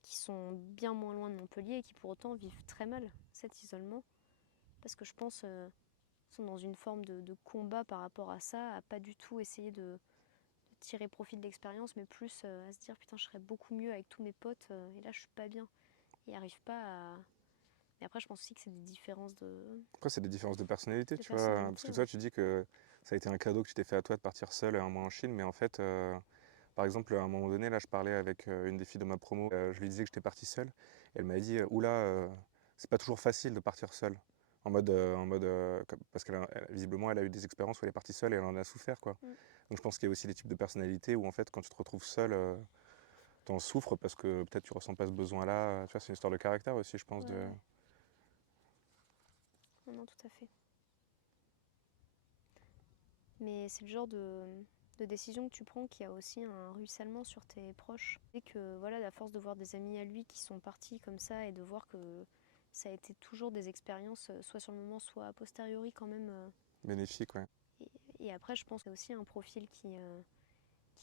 sont bien moins loin de Montpellier et qui pour autant vivent très mal cet isolement. Parce que je pense sont dans une forme de combat par rapport à ça, à pas du tout essayer de tirer profit de l'expérience, mais plus à se dire putain, je serais beaucoup mieux avec tous mes potes et là je suis pas bien. Ils n'arrivent pas à. Et après, je pense aussi que c'est des différences Après, c'est des différences de personnalité, de tu vois. Parce personnalité. que Ouais. toi, tu dis que ça a été un cadeau que tu t'es fait à toi de partir seul un mois en Chine, mais en fait, par exemple, à un moment donné, là, je parlais avec une des filles de ma promo, je lui disais que j'étais parti seul, et elle m'a dit, oula, c'est pas toujours facile de partir seul. Parce visiblement, elle a eu des expériences où elle est partie seule et elle en a souffert, quoi. Mm. Donc je pense qu'il y a aussi des types de personnalités où, en fait, quand tu te retrouves seul, t'en souffres parce que peut-être tu ressens pas ce besoin-là. Tu vois, c'est une histoire de caractère aussi, je pense. Ouais, ouais. Non, non, tout à fait. Mais c'est le genre de décision que tu prends qui a aussi un ruissellement sur tes proches. Et que voilà, à force de voir des amis à lui qui sont partis comme ça et de voir que ça a été toujours des expériences, soit sur le moment, soit a posteriori quand même. Bénéfique, ouais. Et après, je pense qu'il y a aussi un profil qui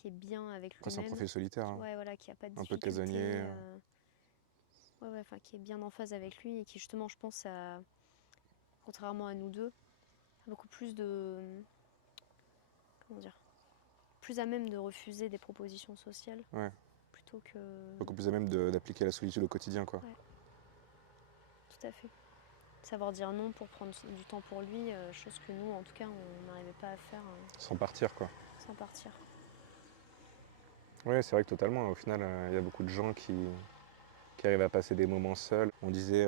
est bien avec Après, c'est un lui-même. profil solitaire, hein. Ouais, voilà, qui a pas de Un peu casanier. difficultés. Ouais, ouais, enfin, qui est bien en phase avec lui et qui justement, je pense, contrairement à nous deux, a beaucoup plus de. Comment dire? Plus à même de refuser des propositions sociales Ouais. plutôt que. Beaucoup plus à même d'appliquer la solitude au quotidien, quoi. Ouais, tout à fait. Savoir dire non pour prendre du temps pour lui, chose que nous, en tout cas, on n'arrivait pas à faire Sans partir, quoi. sans partir. Ouais, c'est vrai que totalement. Au final, il y a beaucoup de gens qui arrivent à passer des moments seuls. On disait,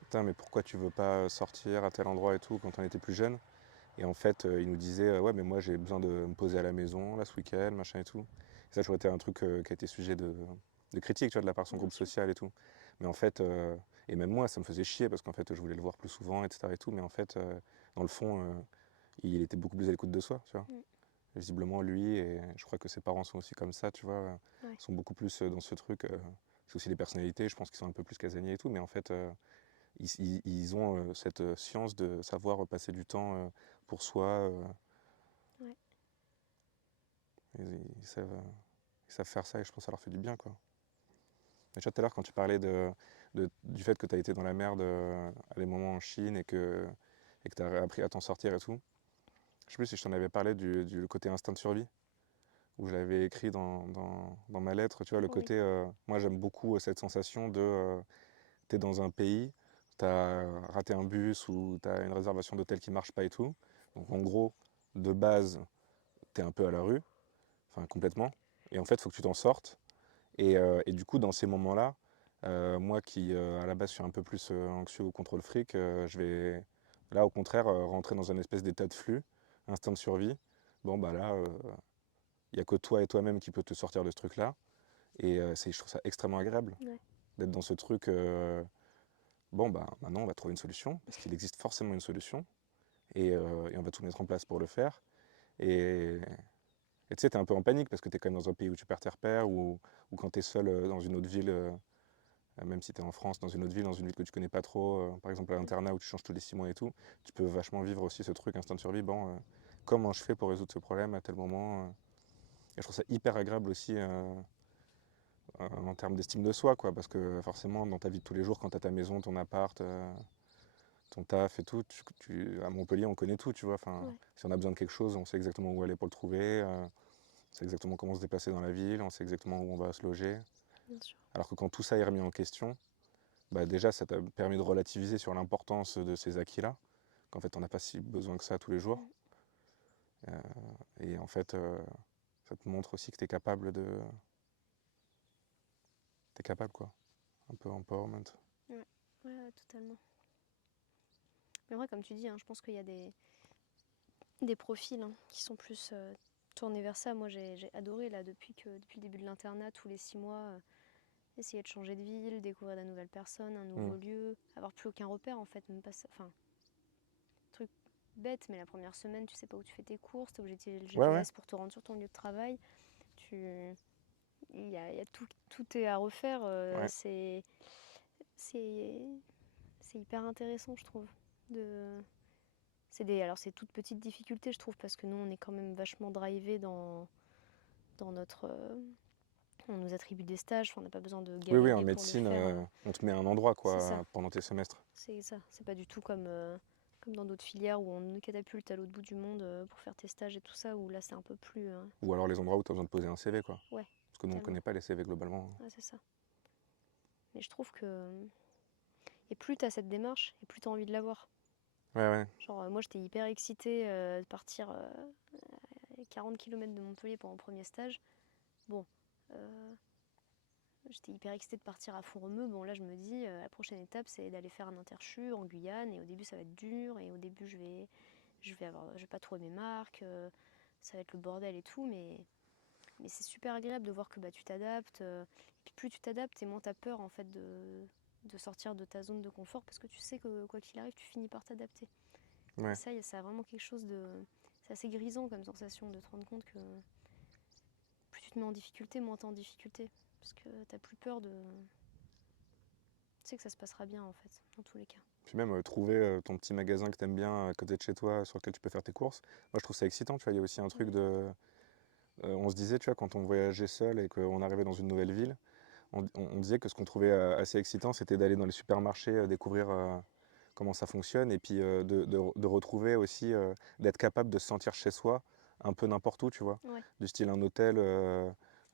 putain, mais pourquoi tu veux pas sortir à tel endroit et tout quand on était plus jeune? Et en fait, ils nous disaient, ouais, mais moi j'ai besoin de me poser à la maison, là, ce week-end, machin et tout. Et ça, j'aurais été un truc qui a été sujet de critique, tu vois, de la part de son Bien groupe sûr. social et tout. Mais en fait, et même moi, ça me faisait chier parce qu'en fait, je voulais le voir plus souvent, etc. et tout. Mais en fait, dans le fond, il était beaucoup plus à l'écoute de soi, tu vois. Mm. Visiblement, lui, et je crois que ses parents sont aussi comme ça, tu vois, Ouais. sont beaucoup plus dans ce truc. C'est aussi des personnalités, je pense qu'ils sont un peu plus casaniers et tout, mais en fait, ils ont cette science de savoir passer du temps pour soi. Ouais. Ils savent faire ça et je pense que ça leur fait du bien, quoi. Et tu vois, tout à l'heure, quand tu parlais du fait que tu as été dans la merde à des moments en Chine et que tu as appris à t'en sortir et tout, je sais plus si je t'en avais parlé du côté instinct de survie, où je l'avais écrit dans ma lettre, tu vois, le Oui. côté, moi j'aime beaucoup cette sensation de, t'es dans un pays, t'as raté un bus ou t'as une réservation d'hôtel qui marche pas et tout, donc en gros, de base, t'es un peu à la rue, enfin complètement, et en fait, il faut que tu t'en sortes, et du coup, dans ces moments-là, moi qui, à la base, suis un peu plus anxieux au contrôle fric, je vais, là, au contraire, rentrer dans un espèce d'état de flux, instinct de survie. Bon, bah là, il n'y a que toi et toi-même qui peut te sortir de ce truc-là. Et je trouve ça extrêmement agréable Ouais. d'être dans ce truc. Bon, bah maintenant, on va trouver une solution, parce qu'il existe forcément une solution. Et on va tout mettre en place pour le faire. Et tu sais, t'es un peu en panique, parce que t'es quand même dans un pays où tu perds tes repères, ou quand t'es seul dans une autre ville, même si t'es en France, dans une autre ville, dans une ville que tu connais pas trop, par exemple à Mm. l'internat où tu changes tous les 6 mois et tout, tu peux vachement vivre aussi ce truc instinct de survie. Bon, comment je fais pour résoudre ce problème à tel moment? Et je trouve ça hyper agréable aussi en termes d'estime de soi, quoi, parce que forcément, dans ta vie de tous les jours, quand tu as ta maison, ton appart, ton taf et tout, à Montpellier, on connaît tout, tu vois. Enfin, Ouais. si on a besoin de quelque chose, on sait exactement où aller pour le trouver, on sait exactement comment se déplacer dans la ville, on sait exactement où on va se loger. Bien sûr. Alors que quand tout ça est remis en question, bah déjà, ça t'a permis de relativiser sur l'importance de ces acquis-là, qu'en fait, on n'a pas si besoin que ça tous les jours. Mm. Euh, et en fait, ça te montre aussi que tu es capable T'es capable, quoi. Un peu empowerment. Ouais. Ouais, ouais, totalement. Mais vrai, comme tu dis, hein, je pense qu'il y a des profils qui sont plus tourner vers ça. Moi, j'ai adoré, là, depuis le début de l'internat, tous les 6 mois, essayer de changer de ville, découvrir de nouvelles personnes, un Mm. nouveau lieu, avoir plus aucun repère, en fait, même pas ça. Enfin, truc bête, mais la première semaine, tu sais pas où tu fais tes courses, t'es obligé d'utiliser le Ouais, ouais. GPS pour te rendre sur ton lieu de travail. Il y a tout est à refaire. Ouais. C'est hyper intéressant, je trouve. De... Alors, c'est toutes petites difficultés, je trouve, parce que nous, on est quand même vachement drivé dans notre. On nous attribue des stages, on n'a pas besoin de Oui, oui, en galérer pour le médecine, faire. on te met à un endroit, C'est ça, quoi, pendant tes semestres. c'est ça. C'est pas du tout comme dans d'autres filières où on nous catapulte à l'autre bout du monde pour faire tes stages et tout ça, où là, c'est un peu plus. Ou alors les endroits où tu as besoin de poser un CV, quoi. Ouais, Parce que nous, on totalement. connaît pas les CV globalement. Ouais, c'est ça. Mais je trouve que. Et plus t'as cette démarche, et plus t'as envie de l'avoir. Ouais, ouais. Genre, moi, j'étais hyper excitée de partir 40 km de Montpellier pour mon premier stage. Bon, euh, j'étais hyper excitée de partir à Font-Romeu. Bon, là, je me dis, la prochaine étape, c'est d'aller faire un interchu en Guyane. Et au début, ça va être dur. Et au début, je vais pas trouver mes marques. Ça va être le bordel et tout. Mais c'est super agréable de voir que bah, tu t'adaptes. Et puis plus tu t'adaptes, et moins tu as peur en fait de sortir de ta zone de confort parce que tu sais que quoi qu'il arrive, tu finis par t'adapter. Et Ouais. ça a vraiment quelque chose de. C'est assez grisant comme sensation de te rendre compte que plus tu te mets en difficulté, moins tu es en difficulté. Parce que t'as plus peur de. Tu sais que ça se passera bien en fait, dans tous les cas. Puis même trouver ton petit magasin que t'aimes bien à côté de chez toi, sur lequel tu peux faire tes courses. Moi, je trouve ça excitant, tu vois. Il y a aussi un truc Ouais. de... on se disait, tu vois, quand on voyageait seul et qu'on arrivait dans une nouvelle ville, on disait que ce qu'on trouvait assez excitant, c'était d'aller dans les supermarchés, découvrir comment ça fonctionne, et puis de retrouver aussi, d'être capable de se sentir chez soi, un peu n'importe où, tu vois. Ouais. Du style un hôtel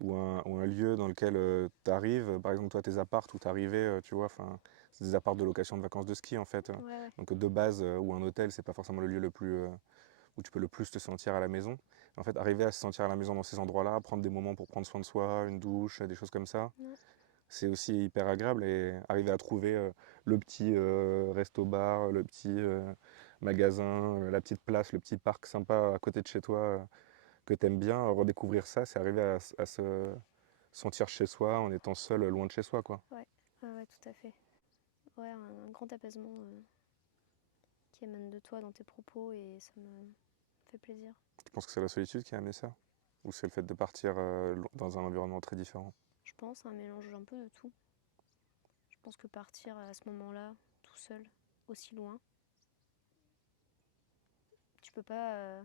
ou un lieu dans lequel tu arrives, par exemple toi tes apparts où tu arrivais, tu vois, c'est des apparts de location de vacances de ski en fait. Ouais, ouais. Donc de base, ou un hôtel, c'est pas forcément le lieu le plus où tu peux le plus te sentir à la maison. En fait, arriver à se sentir à la maison dans ces endroits-là, prendre des moments pour prendre soin de soi, une douche, des choses comme ça, Ouais. c'est aussi hyper agréable. Et arriver à trouver le petit resto-bar, le petit magasin, la petite place, le petit parc sympa à côté de chez toi que tu aimes bien, redécouvrir ça, c'est arriver à se sentir chez soi en étant seul loin de chez soi, quoi. Ouais, ouais, ouais, tout à fait. Ouais, un grand apaisement qui émane de toi dans tes propos et ça me fait plaisir. Tu penses que c'est la solitude qui a amené ça? Ou c'est le fait de partir dans un environnement très différent? Je pense un mélange un peu de tout. Je pense que partir à ce moment-là, tout seul, aussi loin, tu peux pas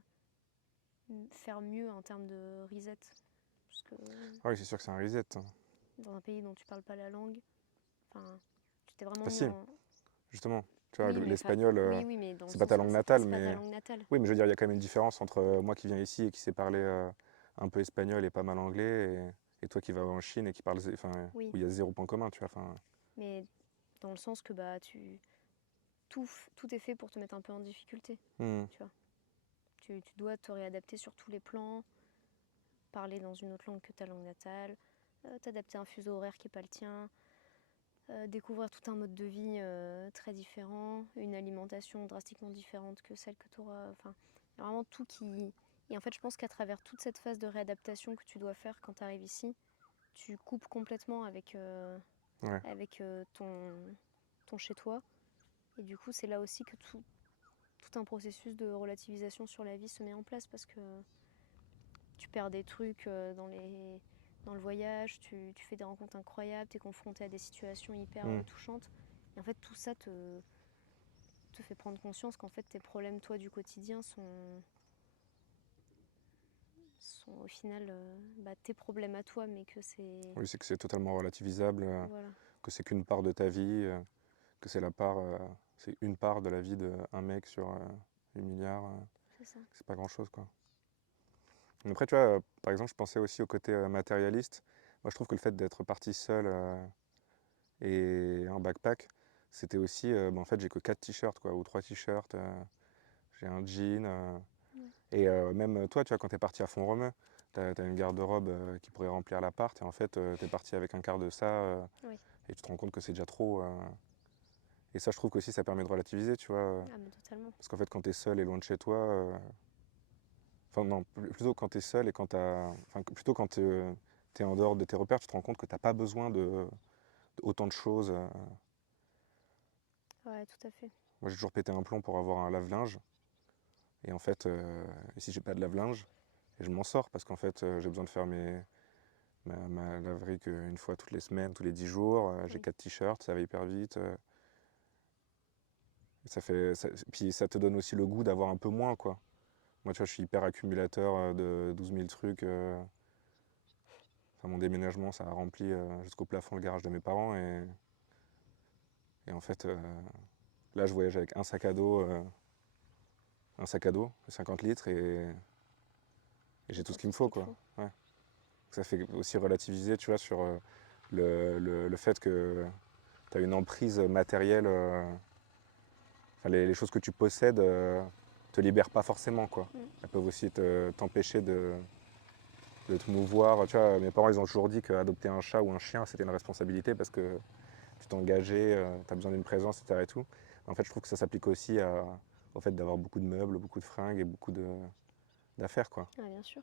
faire mieux en termes de reset. Parce que Ah oui, c'est sûr que c'est un reset. dans un pays dont tu parles pas la langue, enfin, tu t'es vraiment Ah mis si, en. justement. Tu vois, Oui, mais l'espagnol, oui, oui, mais dans le c'est pas ta sens, langue c'est pas, natale, c'est pas ta mais... langue natale. Oui, mais je veux dire, il y a quand même une différence entre moi qui viens ici et qui sais parler un peu espagnol et pas mal anglais, et toi qui vas en Chine et qui parle... Enfin, Oui, où il y a zéro point commun, tu vois. Enfin, mais dans le sens que bah tout, tout est fait pour te mettre un peu en difficulté, hmm, tu vois. Tu dois te réadapter sur tous les plans, parler dans une autre langue que ta langue natale, t'adapter à un fuseau horaire qui n'est pas le tien, découvrir tout un mode de vie très différent, une alimentation drastiquement différente que celle que tu auras. Enfin, il y a vraiment tout qui. Et en fait, je pense qu'à travers toute cette phase de réadaptation que tu dois faire quand tu arrives ici, tu coupes complètement ouais. avec ton chez-toi. Et du coup, c'est là aussi que tout un processus de relativisation sur la vie se met en place parce que tu perds des trucs dans le voyage, tu fais des rencontres incroyables, tu es confronté à des situations hyper Hmm. touchantes. Et en fait, tout ça te fait prendre conscience qu'en fait, tes problèmes, toi, du quotidien sont au final tes problèmes à toi, mais que c'est. Oui, c'est que c'est totalement relativisable, Voilà, que c'est qu'une part de ta vie, que c'est la part... c'est une part de la vie d'un mec sur 8 milliards. c'est ça. C'est pas grand-chose, quoi. Mais après, tu vois, par exemple, je pensais aussi au côté matérialiste. Moi, je trouve que le fait d'être parti seul et en backpack, c'était aussi, en fait, j'ai que 4 t-shirts, quoi, ou 3 t-shirts, j'ai un jean. Ouais. Et même toi, tu vois, quand t'es parti à Font-Romeu, t'as une garde-robe qui pourrait remplir l'appart, et en fait, t'es parti avec un quart de ça, Oui, et tu te rends compte que c'est déjà trop. Et ça, je trouve qu'aussi, ça permet de relativiser, tu vois. ah, mais totalement. Parce qu'en fait, quand t'es seul et loin de chez toi, Enfin non, plutôt quand tu es seul et quand enfin, plutôt quand tu es en dehors de tes repères, tu te rends compte que tu n'as pas besoin de autant de choses. Ouais, tout à fait. Moi, j'ai toujours pété un plomb pour avoir un lave-linge. Et en fait, ici, j'ai pas de lave-linge. Et je m'en sors parce qu'en fait, j'ai besoin de faire ma laverie qu'une fois toutes les semaines, tous les 10 jours. J'ai Oui. 4 t-shirts, ça va hyper vite. Puis ça te donne aussi le goût d'avoir un peu moins, quoi. Moi, tu vois, je suis hyper accumulateur de 12 000 trucs. Enfin, mon déménagement, ça a rempli jusqu'au plafond le garage de mes parents. Et en fait, là, je voyage avec un sac à dos de 50 litres et j'ai tout T'as ce qu'il tout me ce faut, qu'il te quoi. faut. Ouais. Ça fait aussi relativiser, tu vois, sur le fait que tu as une emprise matérielle. Enfin, les choses que tu possèdes te libèrent pas forcément, quoi. Mm. Elles peuvent aussi t'empêcher de te mouvoir. Tu vois, mes parents, ils ont toujours dit qu'adopter un chat ou un chien, c'était une responsabilité parce que tu t'es engagé, tu as besoin d'une présence, etc. Et tout. En fait, je trouve que ça s'applique aussi au fait d'avoir beaucoup de meubles, beaucoup de fringues et beaucoup d'affaires, quoi. Ah, bien sûr.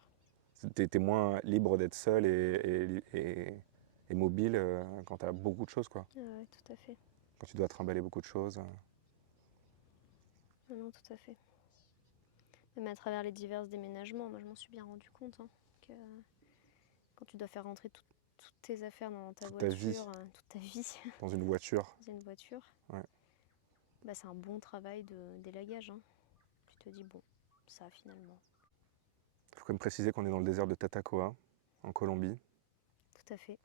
T'es moins libre d'être seul et mobile quand tu as beaucoup de choses, quoi. Ah, ouais, tout à fait. Quand tu dois trimballer beaucoup de choses. Non, non, tout à fait. Même à travers les divers déménagements, moi je m'en suis bien rendu compte, hein, que quand tu dois faire rentrer toutes tes affaires dans ta Toute ta vie voiture, toute ta vie dans une voiture. dans une voiture, Ouais. bah, c'est un bon travail de délagage, hein. Tu te dis, bon, ça finalement. Il faut quand même préciser qu'on est dans le désert de Tatacoa, en Colombie. Tout à fait.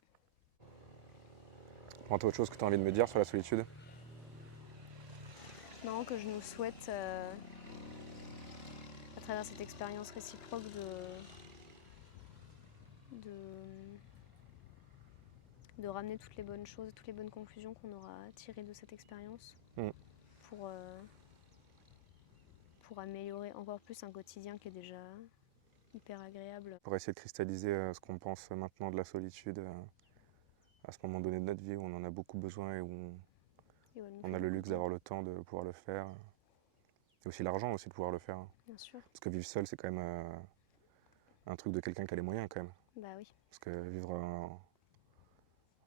Bon, t'as autre chose que tu as envie de me dire sur la solitude? Non, que je nous souhaite, à travers cette expérience réciproque, de ramener toutes les bonnes choses, toutes les bonnes conclusions qu'on aura tirées de cette expérience Mm. pour, pour améliorer encore plus un quotidien qui est déjà hyper agréable. Pour essayer de cristalliser ce qu'on pense maintenant de la solitude à ce moment donné de notre vie où on en a beaucoup besoin et où Et ouais, nous on fait a le beaucoup de luxe bien, d'avoir le temps de pouvoir le faire. Et aussi l'argent aussi de pouvoir le faire. bien sûr. Parce que vivre seul, c'est quand même un truc de quelqu'un qui a les moyens quand même. Bah oui, Parce que vivre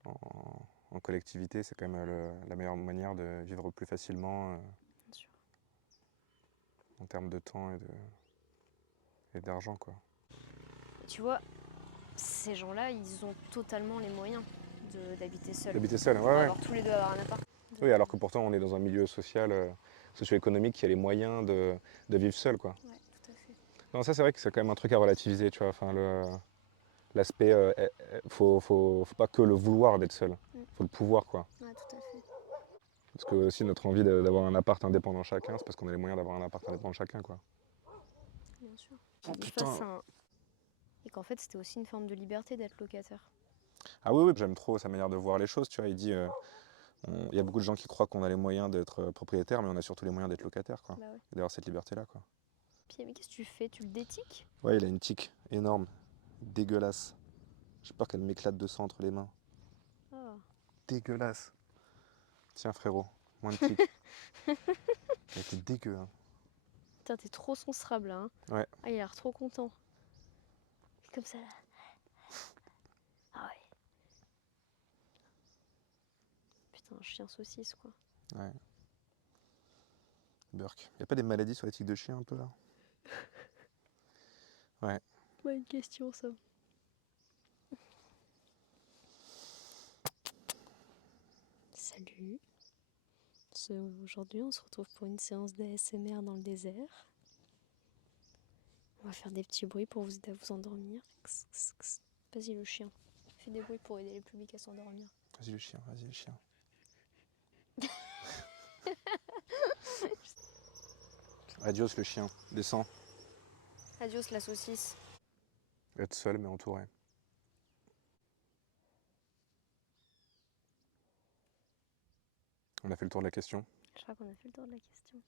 en collectivité, c'est quand même la meilleure manière de vivre plus facilement bien sûr. en termes de temps et d'argent, quoi. Et tu vois, ces gens-là, ils ont totalement les moyens d'habiter seuls. D'habiter seul, ouais, Pour ouais. avoir tous les deux avoir un appart. Oui, alors que pourtant on est dans un milieu social, socio-économique qui a les moyens de vivre seul, quoi. Ouais, tout à fait. Non, ça c'est vrai que c'est quand même un truc à relativiser, tu vois. Enfin, l'aspect, faut pas que le vouloir d'être seul, Mm. faut le pouvoir, quoi. Ouais, tout à fait. Parce que aussi notre envie d'avoir un appart indépendant chacun, c'est parce qu'on a les moyens d'avoir un appart indépendant chacun, quoi. Bien sûr. Oh J'ai dit face putain. à un... Et qu'en fait, c'était aussi une forme de liberté d'être locataire. Ah oui, oui, j'aime trop sa manière de voir les choses, tu vois. Il dit, il y a beaucoup de gens qui croient qu'on a les moyens d'être propriétaire, mais on a surtout les moyens d'être locataire, quoi. Bah ouais. Et d'avoir cette liberté-là, quoi. Puis, mais qu'est-ce que tu fais? Tu le détiques? Ouais, il a une tique énorme, dégueulasse. J'ai peur qu'elle m'éclate de sang entre les mains. Oh. Dégueulasse. Tiens frérot, moins de tic. Elle était dégueu, hein. Putain, t'es trop son srab là, hein. Ouais. Ah, il a l'air trop content. Comme ça là. Ah ouais. Putain, un chien saucisse quoi. Ouais. Burk. Y a pas des maladies sur les tiques de chien un peu là? Ouais. Bonne question ça. Salut. Aujourd'hui, on se retrouve pour une séance d'ASMR dans le désert. On va faire des petits bruits pour vous aider à vous endormir. Vas-y le chien. Fais des bruits pour aider le public à s'endormir. Vas-y le chien, vas-y le chien. Adios le chien, descends. Adios la saucisse. Être seul mais entouré. On a fait le tour de la question. Je crois qu'on a fait le tour de la question.